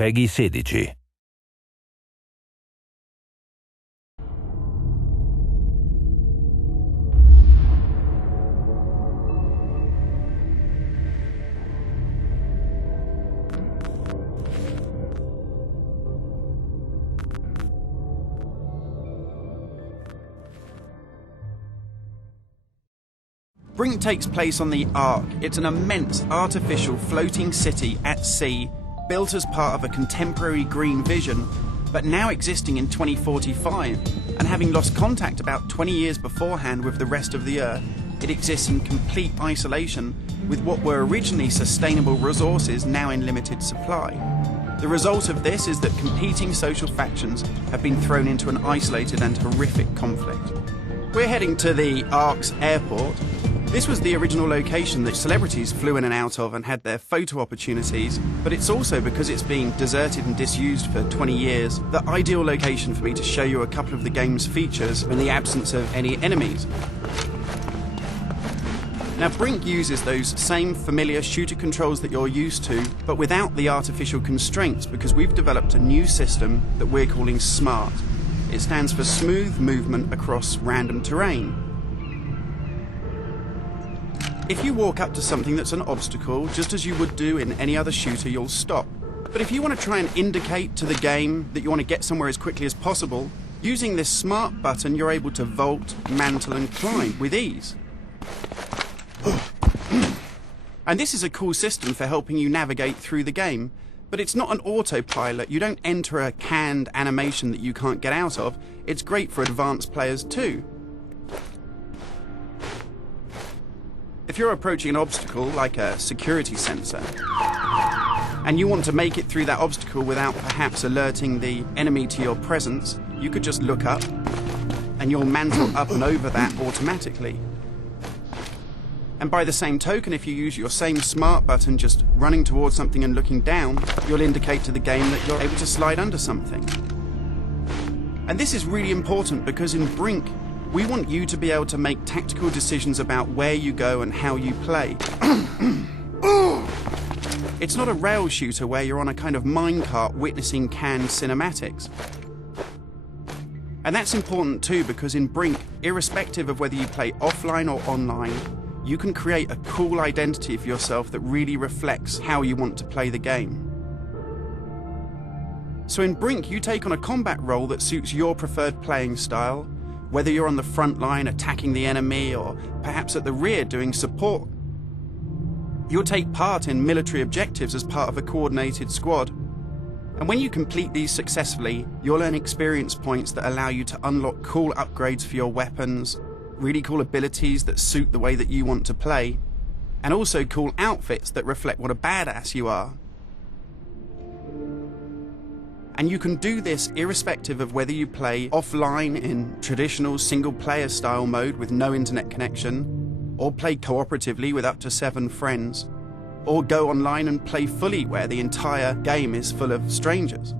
Peggy 16. Brink takes place on the Ark. It's an immense artificial floating city at sea, built as part of a contemporary green vision, but now existing in 2045, and having lost contact about 20 years beforehand with the rest of the Earth, it exists in complete isolation, with what were originally sustainable resources now in limited supply. The result of this is that competing social factions have been thrown into an isolated and horrific conflict. We're heading to the Ark's airport. This was the original location that celebrities flew in and out of and had their photo opportunities, but it's also, because it's been deserted and disused for 20 years, the ideal location for me to show you a couple of the game's features in the absence of any enemies. Now, Brink uses those same familiar shooter controls that you're used to, but without the artificial constraints, because we've developed a new system that we're calling SMART. It stands for Smooth Movement Across Random Terrain. If you walk up to something that's an obstacle, just as you would do in any other shooter, you'll stop. But if you want to try and indicate to the game that you want to get somewhere as quickly as possible, using this SMART button, you're able to vault, mantle and climb with ease. And this is a cool system for helping you navigate through the game, but it's not an autopilot. You don't enter a canned animation that you can't get out of. It's great for advanced players too. If you're approaching an obstacle, like a security sensor, and you want to make it through that obstacle without perhaps alerting the enemy to your presence, you could just look up, and you'll mantle up and over that automatically. And by the same token, if you use your same SMART button just running towards something and looking down, you'll indicate to the game that you're able to slide under something. And this is really important because in Brink, we want you to be able to make tactical decisions about where you go and how you play. It's not a rail shooter where you're on a kind of minecart witnessing canned cinematics. And that's important too, because in Brink, irrespective of whether you play offline or online, you can create a cool identity for yourself that really reflects how you want to play the game. So in Brink, you take on a combat role that suits your preferred playing style, whether you're on the front line attacking the enemy or perhaps at the rear doing support. You'll take part in military objectives as part of a coordinated squad. And when you complete these successfully, you'll earn experience points that allow you to unlock cool upgrades for your weapons, really cool abilities that suit the way that you want to play, and also cool outfits that reflect what a badass you are. And you can do this irrespective of whether you play offline in traditional single-player style mode with no internet connection, or play cooperatively with up to 7 friends, or go online and play fully where the entire game is full of strangers.